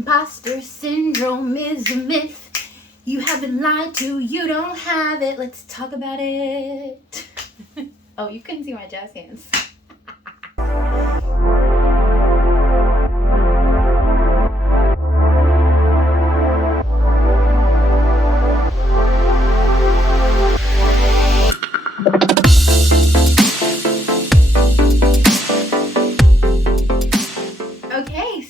Imposter syndrome is a myth. You have been lied to, you don't have it. Let's talk about it. Oh, you couldn't see my jazz hands.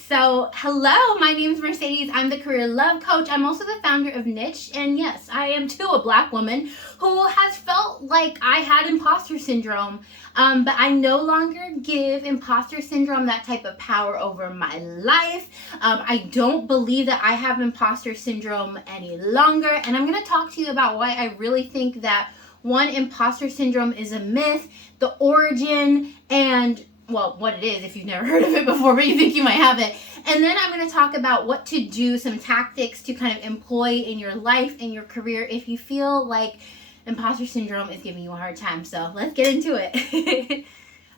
So, hello, my name is Mercedes. I'm the career love coach. I'm also the founder of NYCHTED. And yes, I am too a black woman who has felt like I had imposter syndrome. But I no longer give imposter syndrome that type of power over my life. I don't believe that I have imposter syndrome any longer. And I'm going to talk to you about why I really think that one, imposter syndrome is a myth, the origin, and well, what it is if you've never heard of it before, but you think you might have it. And then I'm going to talk about what to do, some tactics to kind of employ in your life, in your career, if you feel like imposter syndrome is giving you a hard time. So let's get into it.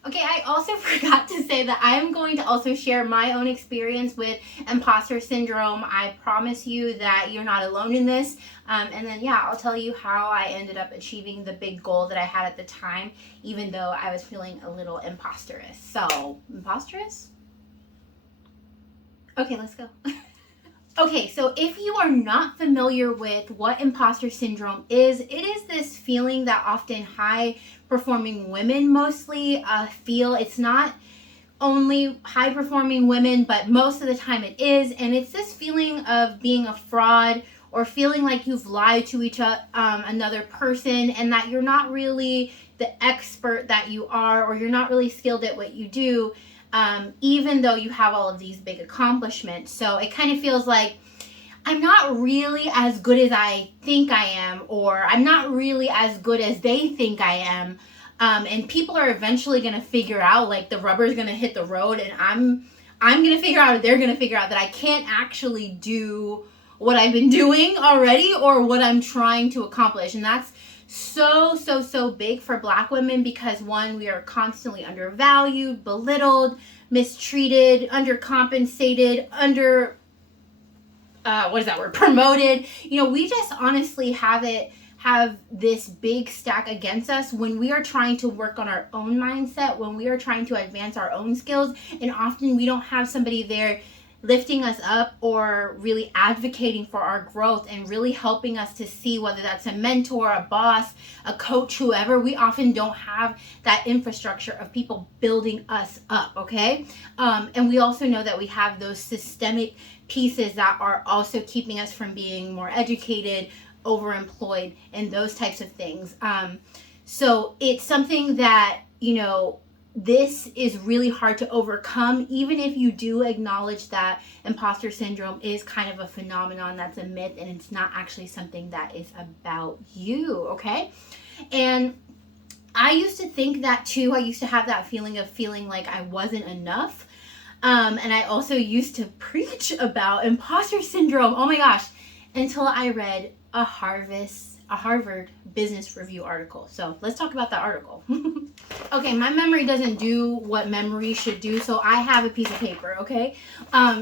Okay, I also forgot to say that I am going to also share my own experience with imposter syndrome. I promise you that you're not alone in this. And then, yeah, I'll tell you how I ended up achieving the big goal that I had at the time, even though I was feeling a little imposterous. So, imposterous? Okay, let's go. Okay, so if you are not familiar with what imposter syndrome is, it is this feeling that often high-performing women mostly feel. It's not only high-performing women, but most of the time it is. And it's this feeling of being a fraud or feeling like you've lied to another person and that you're not really the expert that you are, or you're not really skilled at what you do. Even though you have all of these big accomplishments. So it kind of feels like I'm not really as good as I think I am, or I'm not really as good as they think I am. And people are eventually going to figure out, like the rubber's going to hit the road, and I'm going to figure out, or they're going to figure out that I can't actually do what I've been doing already or what I'm trying to accomplish. And that's so big for black women because, one, we are constantly undervalued, belittled, mistreated, undercompensated, promoted. You know, we just honestly have this big stack against us when we are trying to work on our own mindset, when we are trying to advance our own skills, and often we don't have somebody there lifting us up or really advocating for our growth and really helping us to see, whether that's a mentor, a boss, a coach, whoever. We often don't have that infrastructure of people building us up, okay? And we also know that we have those systemic pieces that are also keeping us from being more educated, overemployed, and those types of things. So it's something that, you know, this is really hard to overcome, even if you do acknowledge that imposter syndrome is kind of a phenomenon that's a myth and it's not actually something that is about you, okay? And I used to think that too. I used to have that feeling of feeling like I wasn't enough. And I also used to preach about imposter syndrome, oh my gosh, until I read a Harvard Business Review article. So let's talk about that article. Okay, my memory doesn't do what memory should do, so I have a piece of paper, okay?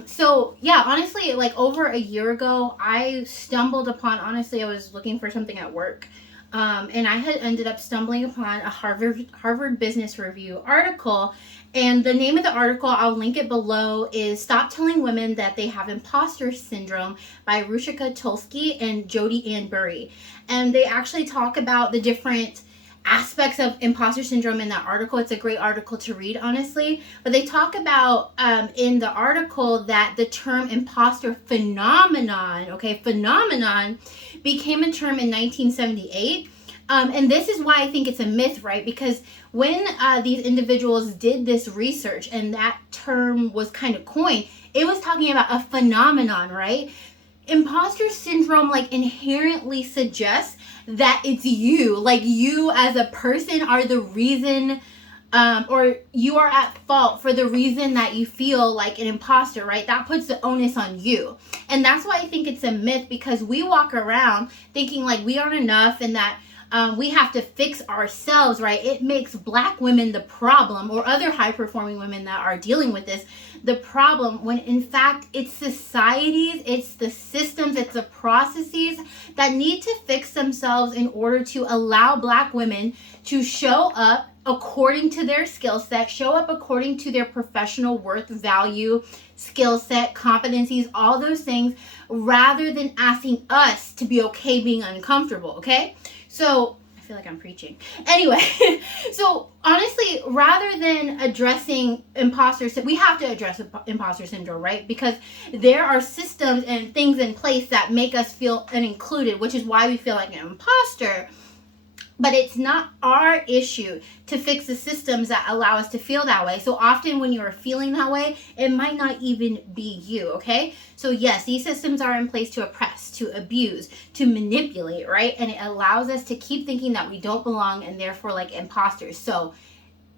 So yeah, honestly, like over a year ago, I stumbled upon, I was looking for something at work, and I had ended up stumbling upon a Harvard Business Review article. And the name of the article, I'll link it below, is Stop Telling Women That They Have Imposter Syndrome by Ruchika Tulsky and Jodi Ann Burry. And they actually talk about the different aspects of imposter syndrome in that article. It's a great article to read, honestly. But they talk about in the article that the term imposter phenomenon became a term in 1978. And this is why I think it's a myth, right? Because when these individuals did this research and that term was kind of coined, it was talking about a phenomenon, right? Imposter syndrome like inherently suggests that it's you, like you as a person are the reason, or you are at fault for the reason that you feel like an imposter, right? That puts the onus on you. And that's why I think it's a myth, because we walk around thinking like we aren't enough and that We have to fix ourselves, right? It makes Black women the problem, or other high-performing women that are dealing with this, the problem, when in fact it's societies, it's the systems, it's the processes that need to fix themselves in order to allow Black women to show up according to their skill set, show up according to their professional worth, value, skill set, competencies, all those things, rather than asking us to be okay being uncomfortable, okay? So I feel like I'm preaching. Anyway, so honestly, rather than addressing we have to address imposter syndrome, right? Because there are systems and things in place that make us feel unincluded, which is why we feel like an imposter. But it's not our issue to fix the systems that allow us to feel that way. So often when you're feeling that way, it might not even be you, okay? So yes, these systems are in place to oppress, to abuse, to manipulate, right? And it allows us to keep thinking that we don't belong and therefore like imposters. So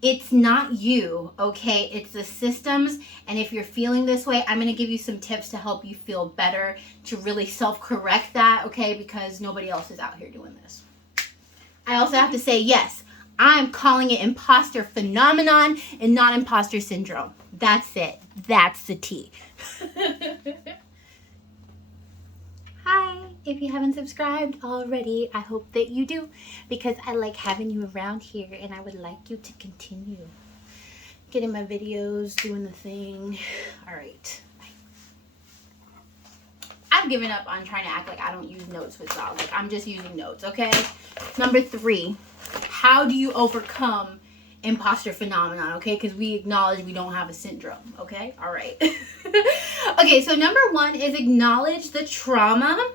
it's not you, okay? It's the systems. And if you're feeling this way, I'm going to give you some tips to help you feel better, to really self-correct that, okay? Because nobody else is out here doing this. I also have to say, yes, I'm calling it imposter phenomenon and not imposter syndrome. That's it. That's the T. Hi, if you haven't subscribed already, I hope that you do, because I like having you around here and I would like you to continue getting my videos, doing the thing. All right. I've given up on trying to act like I don't use notes with y'all. Like, I'm just using notes, okay? Number 3, how do you overcome imposter phenomenon, okay? Because we acknowledge we don't have a syndrome, okay? All right. Okay, so number 1 is acknowledge the trauma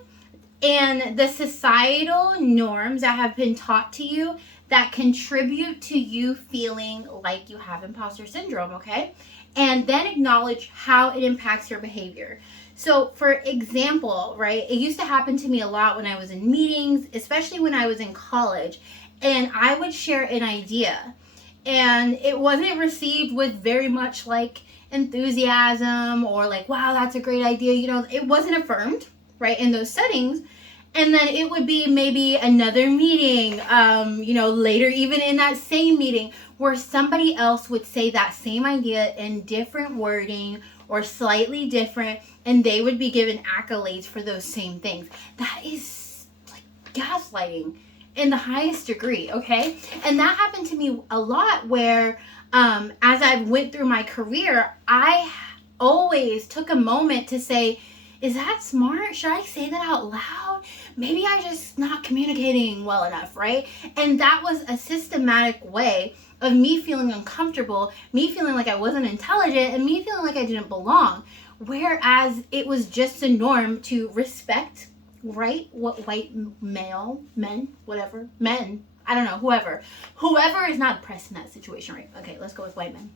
and the societal norms that have been taught to you that contribute to you feeling like you have imposter syndrome, okay? And then acknowledge how it impacts your behavior. So for example, right, it used to happen to me a lot when I was in meetings, especially when I was in college, and I would share an idea and it wasn't received with very much like enthusiasm or like, wow, that's a great idea. You know, it wasn't affirmed, right, in those settings. And then it would be maybe another meeting, you know, later, even in that same meeting, where somebody else would say that same idea in different wording or slightly different, and they would be given accolades for those same things. That is like gaslighting in the highest degree, okay? And that happened to me a lot where as I went through my career, I always took a moment to say, is that smart? Should I say that out loud? Maybe I just not communicating well enough, right? And that was a systematic way of me feeling uncomfortable, me feeling like I wasn't intelligent, and me feeling like I didn't belong. Whereas it was just a norm to respect, right? What white male, men, whatever, men, I don't know, whoever is not oppressed in that situation, right? Okay, let's go with white men.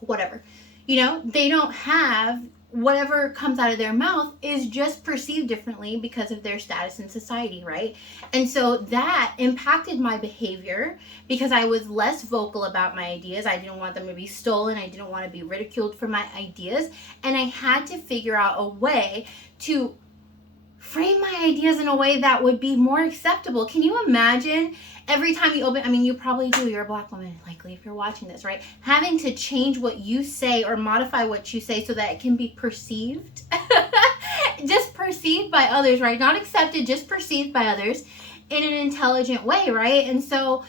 Whatever. You know, they don't have, whatever comes out of their mouth is just perceived differently because of their status in society, right? And so that impacted my behavior because I was less vocal about my ideas. I didn't want them to be stolen. I didn't want to be ridiculed for my ideas. And I had to figure out a way to frame my ideas in a way that would be more acceptable. Can you imagine every time you open, I mean, you probably do, you're a Black woman, likely if you're watching this, right? Having to change what you say or modify what you say so that it can be perceived, just perceived by others, right? Not accepted, just perceived by others in an intelligent way, right? And so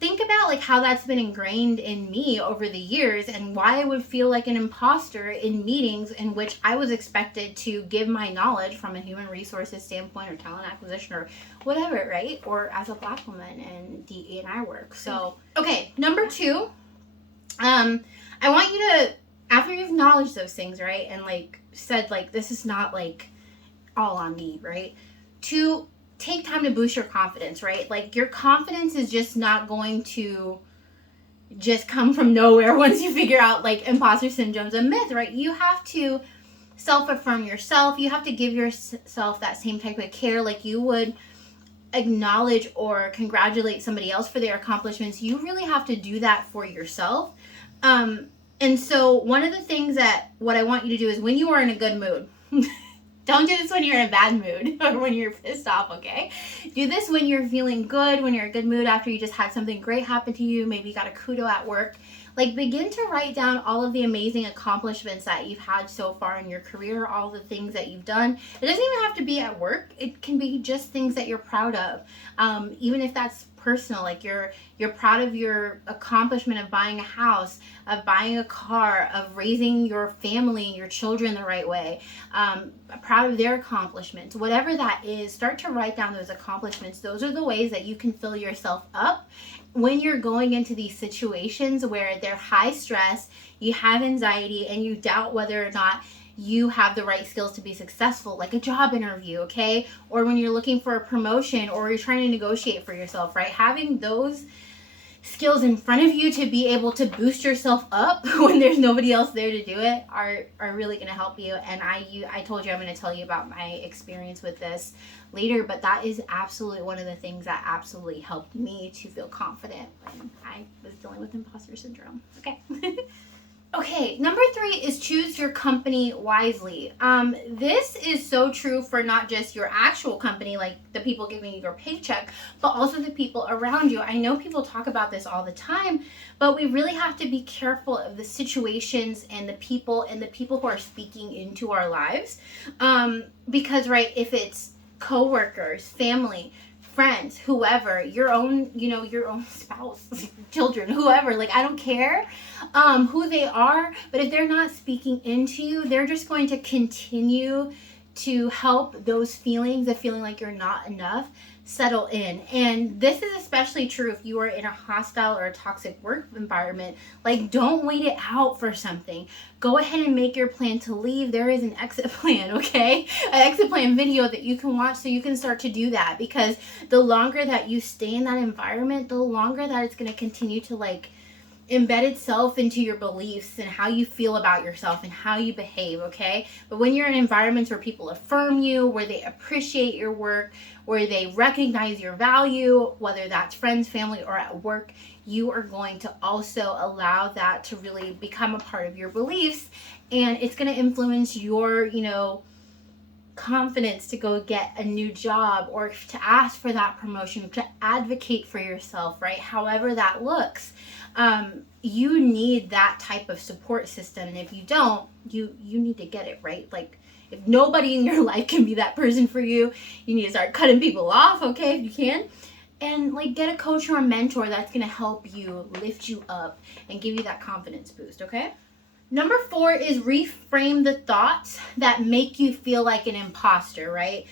think about like how that's been ingrained in me over the years and why I would feel like an imposter in meetings in which I was expected to give my knowledge from a human resources standpoint or talent acquisition or whatever, right? Or as a Black woman in DE&I work. So, okay, number 2, I want you to, after you've acknowledged those things, right? And like said, like, this is not like all on me, right? To take time to boost your confidence, right? Like your confidence is just not going to just come from nowhere once you figure out like imposter syndrome's a myth, right? You have to self-affirm yourself. You have to give yourself that same type of care like you would acknowledge or congratulate somebody else for their accomplishments. You really have to do that for yourself. And so one of the things that what I want you to do is when you are in a good mood, Don't do this when you're in a bad mood or when you're pissed off, okay? Do this when you're feeling good, when you're in a good mood after you just had something great happen to you. Maybe you got a kudo at work. Like, begin to write down all of the amazing accomplishments that you've had so far in your career, all the things that you've done. It doesn't even have to be at work. It can be just things that you're proud of. Even if that's personal, like you're proud of your accomplishment of buying a house, of buying a car, of raising your family and your children the right way, proud of their accomplishments. Whatever that is, start to write down those accomplishments. Those are the ways that you can fill yourself up when you're going into these situations where they're high stress, you have anxiety, and you doubt whether or not you have the right skills to be successful, like a job interview, okay? Or when you're looking for a promotion or you're trying to negotiate for yourself, right? Having those skills in front of you to be able to boost yourself up when there's nobody else there to do it are really going to help you. And I told you I'm going to tell you about my experience with this later, but that is absolutely one of the things that absolutely helped me to feel confident when I was dealing with imposter syndrome. Okay. Okay, number 3 is choose your company wisely. This is so true for not just your actual company, like the people giving you your paycheck, but also the people around you. I know people talk about this all the time, but we really have to be careful of the situations and the people who are speaking into our lives. Because, right, if it's coworkers, family, friends, whoever, your own spouse, children, whoever, like, I don't care who they are, but if they're not speaking into you, they're just going to continue to help those feelings of feeling like you're not enough settle in. And this is especially true if you are in a hostile or a toxic work environment. Like, don't wait it out for something. Go ahead and make your plan to leave. There is an exit plan, okay? An exit plan video that you can watch so you can start to do that, because the longer that you stay in that environment, the longer that it's going to continue to, like, embed itself into your beliefs and how you feel about yourself and how you behave, okay? But when you're in environments where people affirm you, where they appreciate your work, where they recognize your value, whether that's friends, family, or at work, you are going to also allow that to really become a part of your beliefs, and it's going to influence your, confidence to go get a new job or to ask for that promotion, to advocate for yourself, right? However that looks. You need that type of support system, and if you don't, you need to get it, right? Like, if nobody in your life can be that person for you, you need to start cutting people off, okay, if you can. And, like, get a coach or a mentor that's going to help you, lift you up, and give you that confidence boost, okay? Number 4 is reframe the thoughts that make you feel like an imposter, right?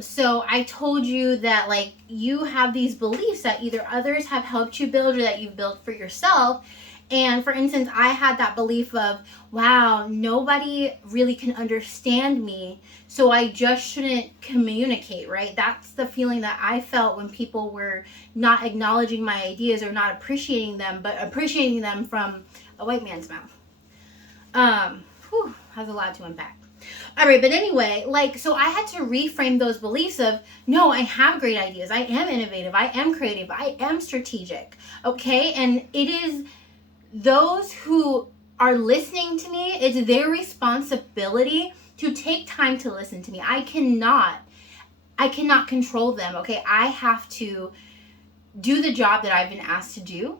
So I told you that, like, you have these beliefs that either others have helped you build or that you've built for yourself. And for instance, I had that belief of, wow, nobody really can understand me, so I just shouldn't communicate, right? That's the feeling that I felt when people were not acknowledging my ideas or not appreciating them, but appreciating them from a white man's mouth. Has a lot to unpack. All right, but anyway, like, so I had to reframe those beliefs of, no, I have great ideas. I am innovative. I am creative. I am strategic. Okay. And it is those who are listening to me, it's their responsibility to take time to listen to me. I cannot control them. Okay. I have to do the job that I've been asked to do.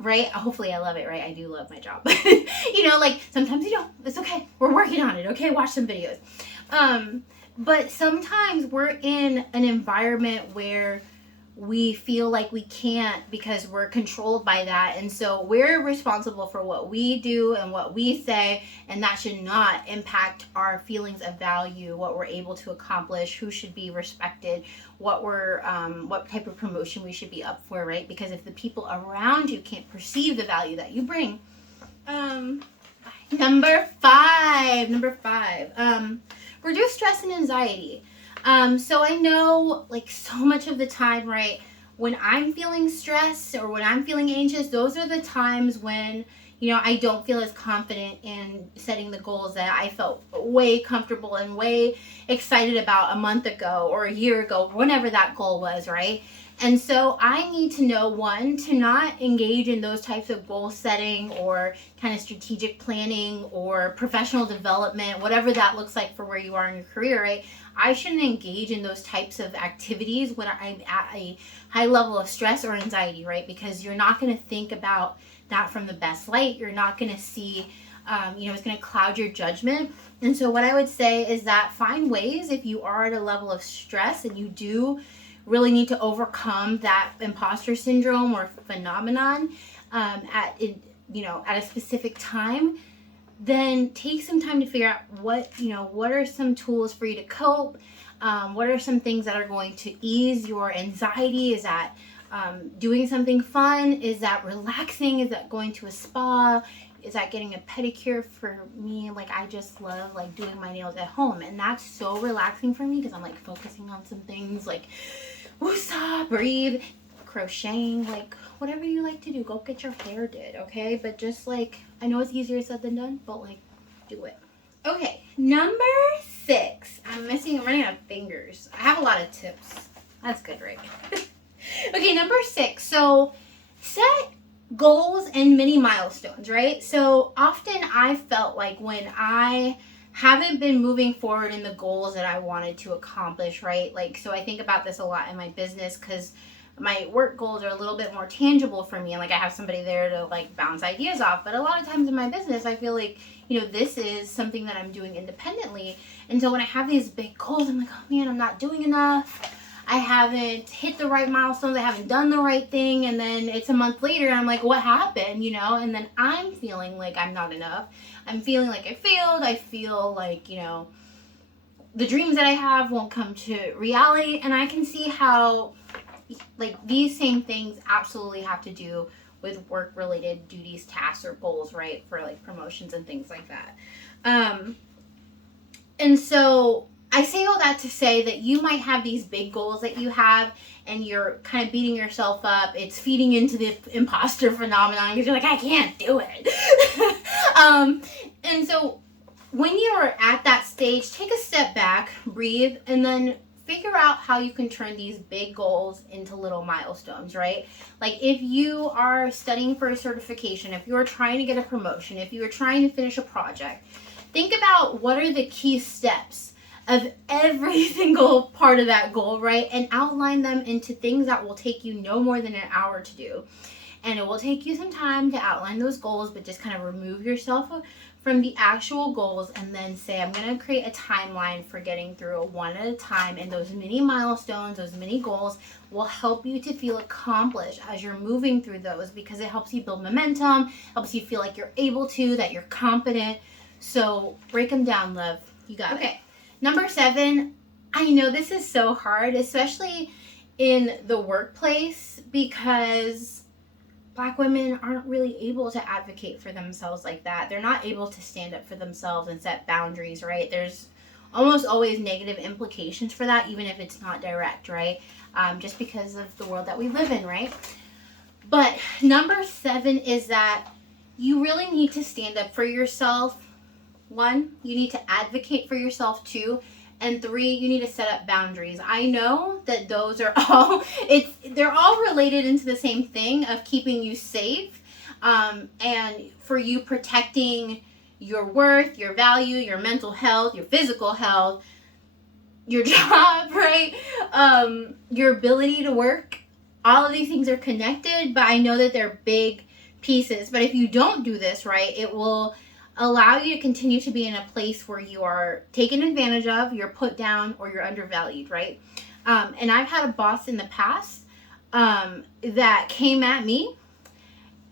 Right? Hopefully I love it, right? I do love my job. Like, sometimes you don't. It's okay. We're working on it, okay? Watch some videos. But sometimes we're in an environment where we feel like we can't because we're controlled by that. And so we're responsible for what we do and what we say, and that should not impact our feelings of value, what we're able to accomplish, who should be respected, what type of promotion we should be up for, right? Because if the people around you can't perceive the value that you bring. Number five, reduce stress and anxiety. So I know, like, so much of the time, right, when I'm feeling stressed or when I'm feeling anxious, those are the times when, I don't feel as confident in setting the goals that I felt way comfortable and way excited about a month ago or a year ago, whenever that goal was, right? And so I need to know, one, to not engage in those types of goal setting or kind of strategic planning or professional development, whatever that looks like for where you are in your career, right? I shouldn't engage in those types of activities when I'm at a high level of stress or anxiety, right? Because you're not going to think about that from the best light. You're not going to see, it's going to cloud your judgment. And so what I would say is that find ways, if you are at a level of stress and you do really need to overcome that imposter syndrome or phenomenon at a specific time, then take some time to figure out what are some tools for you to cope. What are some things that are going to ease your anxiety? Is that doing something fun? Is that relaxing? Is that going to a spa? Is that getting a pedicure? For me, like, I just love like doing my nails at home, and that's so relaxing for me because I'm like focusing on some things like woosah, breathe, crocheting, like whatever you like to do. Go get your hair did, okay? But just like, I know it's easier said than done, but like, do it. Okay, number 6. I'm running out of fingers. I have a lot of tips. That's good, right? Okay, number 6. So set goals and mini milestones, right? So often I felt like when I haven't been moving forward in the goals that I wanted to accomplish, right? Like, so I think about this a lot in my business because my work goals are a little bit more tangible for me, and like I have somebody there to like bounce ideas off. But a lot of times in my business, I feel like, this is something that I'm doing independently. And so when I have these big goals, I'm like, oh man, I'm not doing enough. I haven't hit the right milestones. I haven't done the right thing. And then it's a month later and I'm like, what happened? And then I'm feeling like I'm not enough. I'm feeling like I failed. I feel like, the dreams that I have won't come to reality. And I can see how like these same things absolutely have to do with work related duties, tasks, or goals, right? For like promotions and things like that. And so I say all that to say that you might have these big goals that you have and you're kind of beating yourself up. It's feeding into the imposter phenomenon because you're like, I can't do it. And so when you're at that stage, take a step back, breathe, and then figure out how you can turn these big goals into little milestones, right? Like if you are studying for a certification, if you're trying to get a promotion, if you're trying to finish a project, think about what are the key steps of every single part of that goal, right? And outline them into things that will take you no more than an hour to do. And it will take you some time to outline those goals, but just kind of remove yourself from the actual goals and then say, I'm going to create a timeline for getting through it one at a time. And those mini milestones, those mini goals will help you to feel accomplished as you're moving through those, because it helps you build momentum, helps you feel like you're able to, that you're competent. So break them down, love. You got it. Okay. Number 7, I know this is so hard, especially in the workplace, because Black women aren't really able to advocate for themselves like that. They're not able to stand up for themselves and set boundaries, right? There's almost always negative implications for that, even if it's not direct, right? Just because of the world that we live in, right? But number 7 is that you really need to stand up for yourself. 1, you need to advocate for yourself. 2, and 3, you need to set up boundaries. I know that those are all, they're all related into the same thing of keeping you safe, and for you protecting your worth, your value, your mental health, your physical health, your job, right? Your ability to work. All of these things are connected, but I know that they're big pieces. But if you don't do this, right, it will allow you to continue to be in a place where you are taken advantage of, you're put down, or you're undervalued, right? And I've had a boss in the past that came at me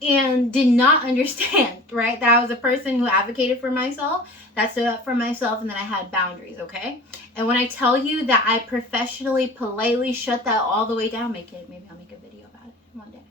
and did not understand, right? That I was a person who advocated for myself, that stood up for myself, and that I had boundaries, okay? And when I tell you that I professionally, politely shut that all the way down, maybe I'll make a video about it one day.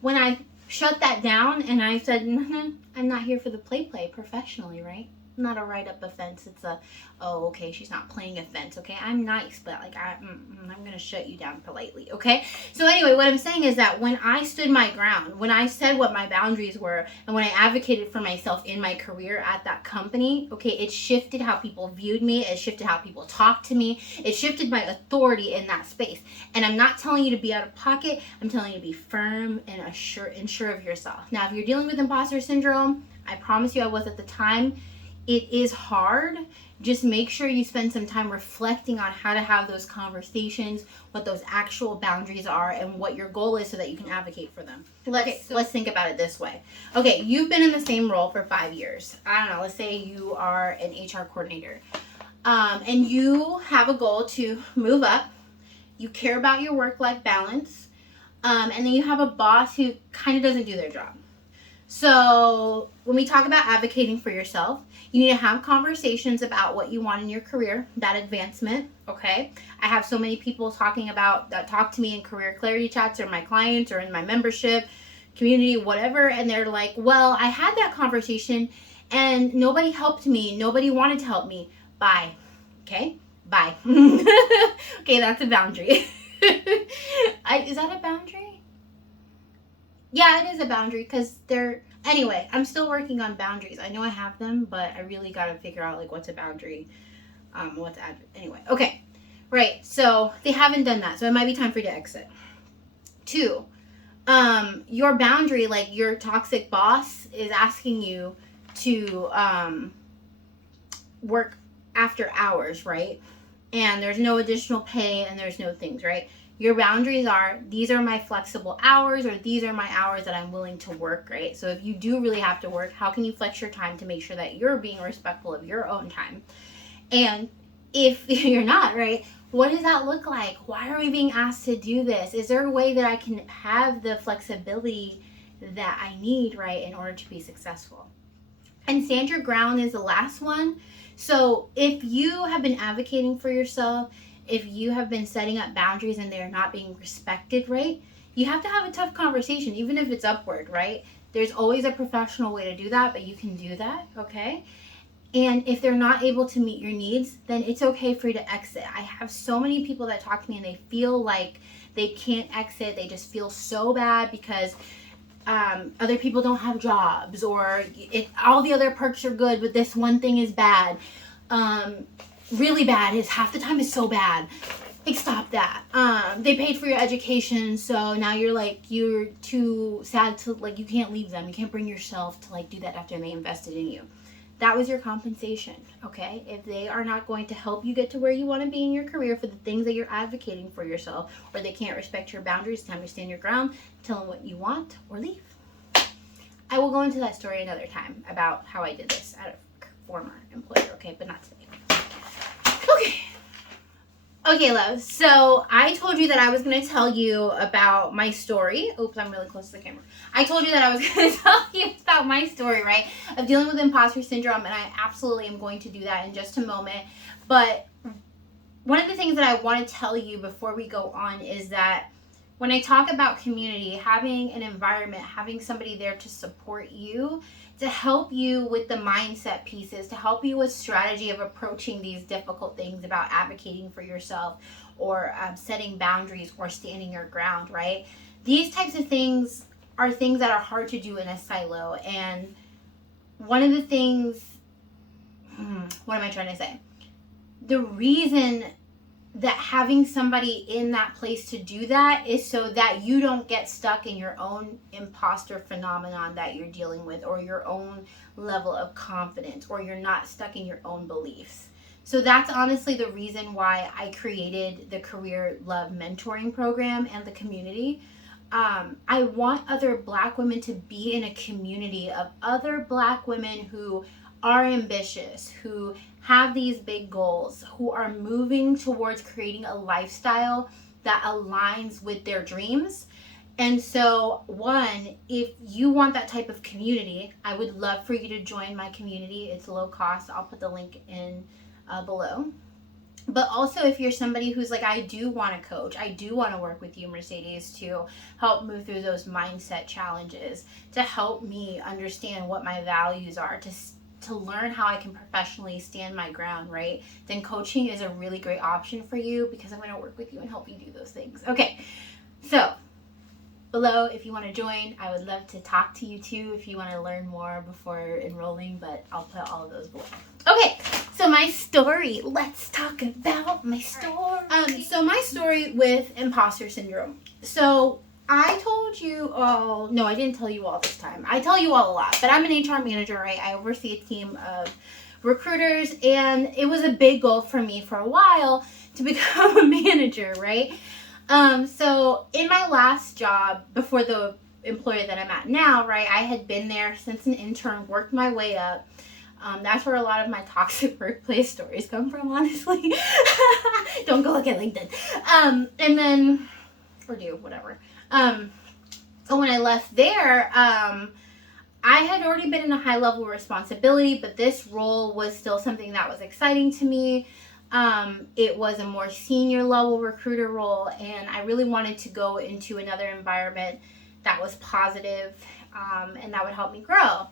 When I shut that down and I said, I'm not here for the play professionally, right? not a right up offense. It's a, oh, okay, she's not playing offense. Okay, I'm nice, but like I'm gonna shut you down politely. Okay. So anyway, what I'm saying is that when I stood my ground, when I said what my boundaries were, and when I advocated for myself in my career at that company, okay, it shifted how people viewed me. It shifted how people talked to me. It shifted my authority in that space. And I'm not telling you to be out of pocket. I'm telling you to be firm and sure of yourself. Now, if you're dealing with imposter syndrome, I promise you I was at the time. It is hard. Just make sure you spend some time reflecting on how to have those conversations, what those actual boundaries are, and what your goal is so that you can advocate for them. Let's think about it this way. Okay, you've been in the same role for 5 years. I don't know, let's say you are an HR coordinator. And you have a goal to move up. You care about your work-life balance. And then you have a boss who kind of doesn't do their job. So when we talk about advocating for yourself, you need to have conversations about what you want in your career, that advancement, okay? I have so many people talk to me in career clarity chats or my clients or in my membership, community, whatever, and they're like, well, I had that conversation and nobody helped me. Nobody wanted to help me. Bye. Okay? Bye. Okay, that's a boundary. Is that a boundary? Yeah, it is a boundary because anyway, I'm still working on boundaries. I know I have them, but I really got to figure out like what's a boundary, anyway. Okay, right. So they haven't done that. So it might be time for you to exit. 2, your boundary, like your toxic boss is asking you to work after hours, right? And there's no additional pay and there's no things, right? Your boundaries are, these are my flexible hours, or these are my hours that I'm willing to work, right? So if you do really have to work, how can you flex your time to make sure that you're being respectful of your own time? And if you're not, right, what does that look like? Why are we being asked to do this? Is there a way that I can have the flexibility that I need, right, in order to be successful? And stand your ground is the last one. So if you have been advocating for yourself, if you have been setting up boundaries and they're not being respected, right, you have to have a tough conversation, even if it's upward, right? There's always a professional way to do that, but you can do that, okay? And if they're not able to meet your needs, then it's okay for you to exit. I have so many people that talk to me and they feel like they can't exit. They just feel so bad because other people don't have jobs, or all the other perks are good, but this one thing is bad. Really bad is half the time is so bad. Like, stop that. They paid for your education, so now you're too sad to, like, you can't leave them. You can't bring yourself to, like, do that after they invested in you. That was your compensation, okay? If they are not going to help you get to where you want to be in your career for the things that you're advocating for yourself, or they can't respect your boundaries, it's time to stand your ground, tell them what you want, or leave. I will go into that story another time about how I did this at a former employer, okay? But not today. Okay, love. So I told you that I was going to tell you about my story. Oops, I'm really close to the camera. I told you that I was going to tell you about my story, right, of dealing with imposter syndrome, and I absolutely am going to do that in just a moment. But one of the things that I want to tell you before we go on is that when I talk about community, having an environment, having somebody there to support you, to help you with the mindset pieces, to help you with strategy of approaching these difficult things about advocating for yourself, or setting boundaries, or standing your ground, right? These types of things are things that are hard to do in a silo. And one of the things, what am I trying to say? The reason that having somebody in that place to do that is so that you don't get stuck in your own imposter phenomenon that you're dealing with, or your own level of confidence, or you're not stuck in your own beliefs. So that's honestly the reason why I created the Career Love Mentoring Program and the community. I want other Black women to be in a community of other Black women who are ambitious, who have these big goals, who are moving towards creating a lifestyle that aligns with their dreams. And so, one, if you want that type of community, I would love for you to join my community. It's low cost. I'll put the link in below. But also, if you're somebody who's like, I do want to coach, I do want to work with you, Mercedes, to help move through those mindset challenges, to help me understand what my values are, to to learn how I can professionally stand my ground, right, then coaching is a really great option for you, because I'm going to work with you and help you do those things. Okay, so below, if you want to join, I would love to talk to you too if you want to learn more before enrolling, but I'll put all of those below. Okay, so my story. Let's talk about my story. So my story with imposter syndrome. So I told you all, no, I didn't tell you all this time. I tell you all a lot, but I'm an HR manager, right? I oversee a team of recruiters, and it was a big goal for me for a while to become a manager, right? So in my last job, before the employer that I'm at now, right, I had been there since an intern, worked my way up. That's where a lot of my toxic workplace stories come from, honestly. Don't go look at LinkedIn. And then, or do, whatever. So when I left there, I had already been in a high level of responsibility, but this role was still something that was exciting to me. It was a more senior level recruiter role, and I really wanted to go into another environment that was positive, and that would help me grow.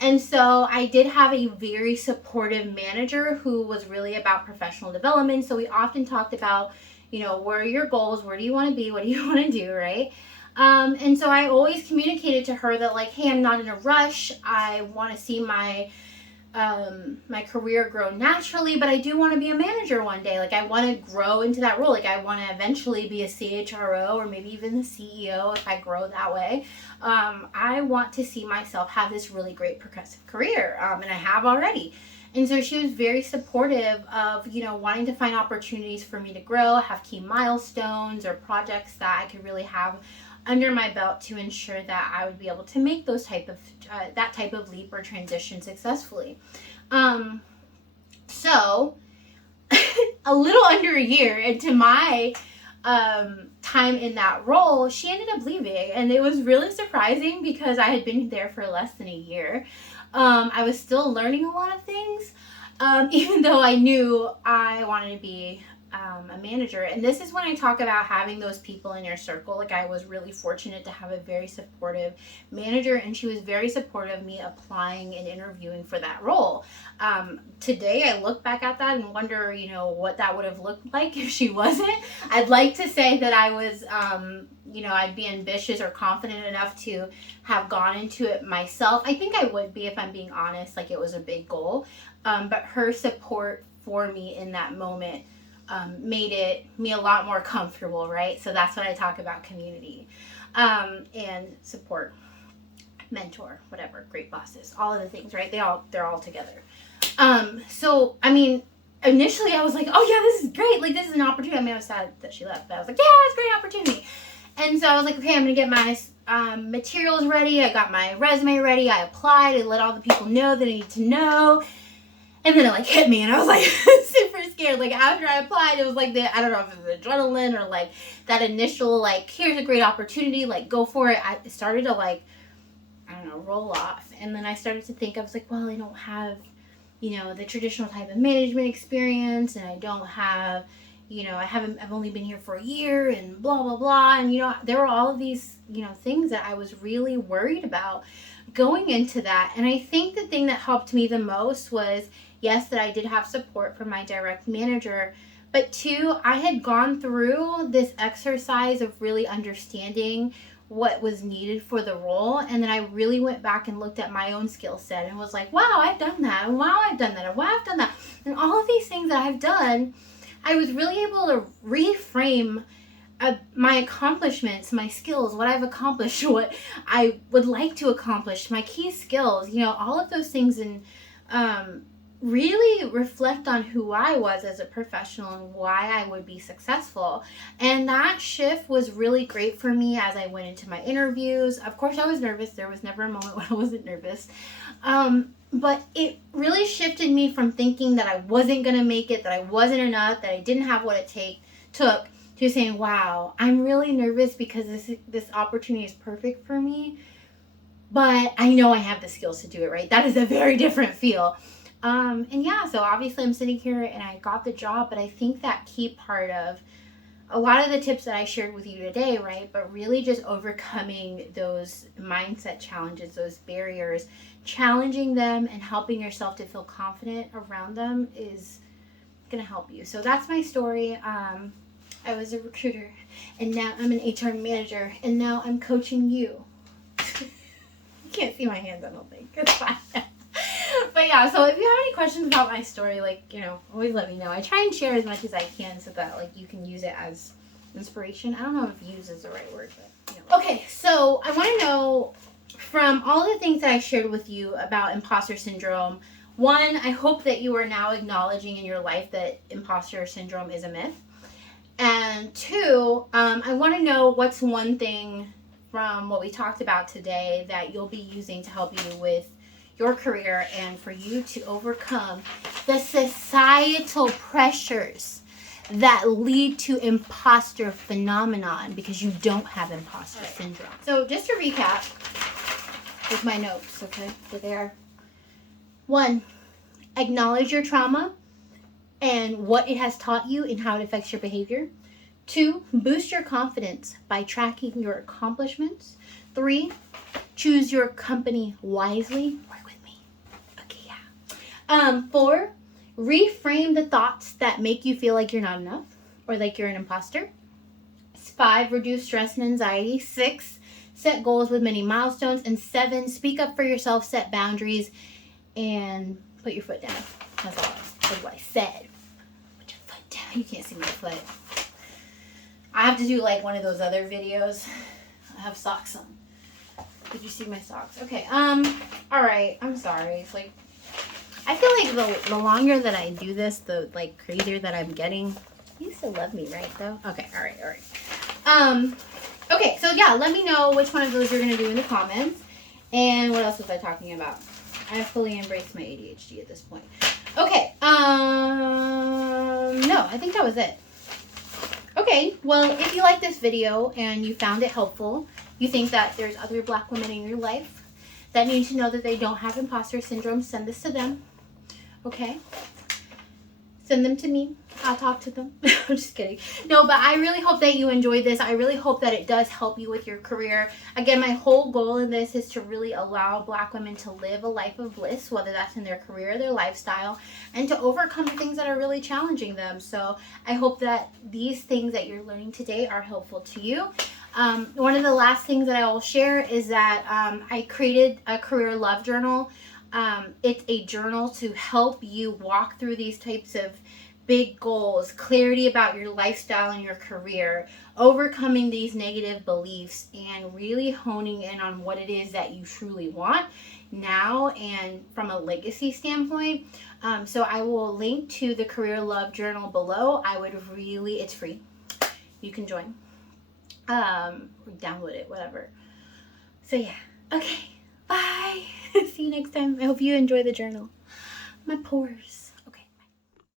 And so I did have a very supportive manager who was really about professional development. So we often talked about, you know, what are your goals? Where do you want to be? What do you want to do, right? And so I always communicated to her that, like, hey, I'm not in a rush. I want to see my career grow naturally, but I do want to be a manager one day. Like, I want to grow into that role. Like, I want to eventually be a CHRO or maybe even the CEO if I grow that way. I want to see myself have this really great progressive career, and I have already. And so she was very supportive of, you know, wanting to find opportunities for me to grow, have key milestones or projects that I could really have under my belt to ensure that I would be able to make those that type of leap or transition successfully. So a little under a year into my time in that role, she ended up leaving, and it was really surprising because I had been there for less than a year. I was still learning a lot of things, even though I knew I wanted to be a manager. And this is when I talk about having those people in your circle. Like, I was really fortunate to have a very supportive manager, and she was very supportive of me applying and interviewing for that role. Today I look back at that and wonder, you know, what that would have looked like if she wasn't. I'd like to say that I was, you know, I'd be ambitious or confident enough to have gone into it myself. I think I would be, if I'm being honest. Like, it was a big goal. But her support for me in that moment made me a lot more comfortable, right? So that's what I talk about, community, and support, mentor, whatever, great bosses, all of the things, right? They're all together. So, I mean, initially I was like, oh yeah, this is great. Like, this is an opportunity. I mean, I was sad that she left, but I was like, yeah, it's a great opportunity. And so I was like, okay, I'm going to get my materials ready. I got my resume ready. I applied. I let all the people know that I need to know. And then it, like, hit me, and I was, like, super scared. Like, after I applied, it was, like, I don't know if it was adrenaline or, like, that initial, like, here's a great opportunity, like, go for it. I started to, like, I don't know, roll off. And then I started to think, I was like, well, I don't have, you know, the traditional type of management experience, and I don't have, you know, I've only been here for a year, and blah, blah, blah. And, you know, there were all of these, you know, things that I was really worried about going into that. And I think the thing that helped me the most was, yes, that I did have support from my direct manager, but two, I had gone through this exercise of really understanding what was needed for the role. And then I really went back and looked at my own skill set and was like, wow, I've done that. And wow, I've done that. And wow, I've done that. And all of these things that I've done, I was really able to reframe my accomplishments, my skills, what I've accomplished, what I would like to accomplish, my key skills, you know, all of those things, and really reflect on who I was as a professional and why I would be successful. And that shift was really great for me as I went into my interviews. Of course, I was nervous. There was never a moment when I wasn't nervous. But it really shifted me from thinking that I wasn't going to make it, that I wasn't enough, that I didn't have what it took, to saying, wow, I'm really nervous because this opportunity is perfect for me, but I know I have the skills to do it, right? That is a very different feel. And yeah, so obviously I'm sitting here and I got the job, but I think that key part of a lot of the tips that I shared with you today, right? But really just overcoming those mindset challenges, those barriers, challenging them and helping yourself to feel confident around them is going to help you. So that's my story. I was a recruiter, and now I'm an HR manager, and now I'm coaching you. You can't see my hands, I don't think. It's fine. But yeah, so if you have any questions about my story, like, you know, always let me know. I try and share as much as I can so that, like, you can use it as inspiration. I don't know if use is the right word, but, you know. Okay, so I want to know, from all the things that I shared with you about imposter syndrome, one, I hope that you are now acknowledging in your life that imposter syndrome is a myth. And two, I want to know what's one thing from what we talked about today that you'll be using to help you with your career and for you to overcome the societal pressures that lead to imposter phenomenon because you don't have imposter syndrome. So just to recap with my notes, okay? So there. 1, acknowledge your trauma and what it has taught you and how it affects your behavior. 2, boost your confidence by tracking your accomplishments. 3, choose your company wisely. Work with me. Okay, yeah. 4, reframe the thoughts that make you feel like you're not enough or like you're an imposter. 5, reduce stress and anxiety. 6, set goals with many milestones. And 7, speak up for yourself, set boundaries, and put your foot down. That's all. That's what I said. Put your foot down. You can't see my foot. I have to do like one of those other videos. I have socks on. Did you see my socks? Okay. All right. I'm sorry. It's like, I feel like the longer that I do this, the like crazier that I'm getting. You still love me, right? Though. Okay. All right. Okay. So yeah, let me know which one of those you're gonna do in the comments. And what else was I talking about? I fully embraced my ADHD at this point. Okay. No, I think that was it. Okay, well, if you like this video and you found it helpful, you think that there's other Black women in your life that need to know that they don't have imposter syndrome, send this to them. Okay? Send them to me. I'll talk to them. I'm just kidding. No, but I really hope that you enjoyed this. I really hope that it does help you with your career. Again, my whole goal in this is to really allow Black women to live a life of bliss, whether that's in their career or their lifestyle, and to overcome the things that are really challenging them. So I hope that these things that you're learning today are helpful to you. One of the last things that I will share is that I created a career love journal. It's a journal to help you walk through these types of big goals, clarity about your lifestyle and your career, overcoming these negative beliefs, and really honing in on what it is that you truly want now and from a legacy standpoint. So I will link to the Career Love Journal below. It's free. You can join. Download it, whatever. So yeah, okay. Bye. See you next time. I hope you enjoy the journal. My pores.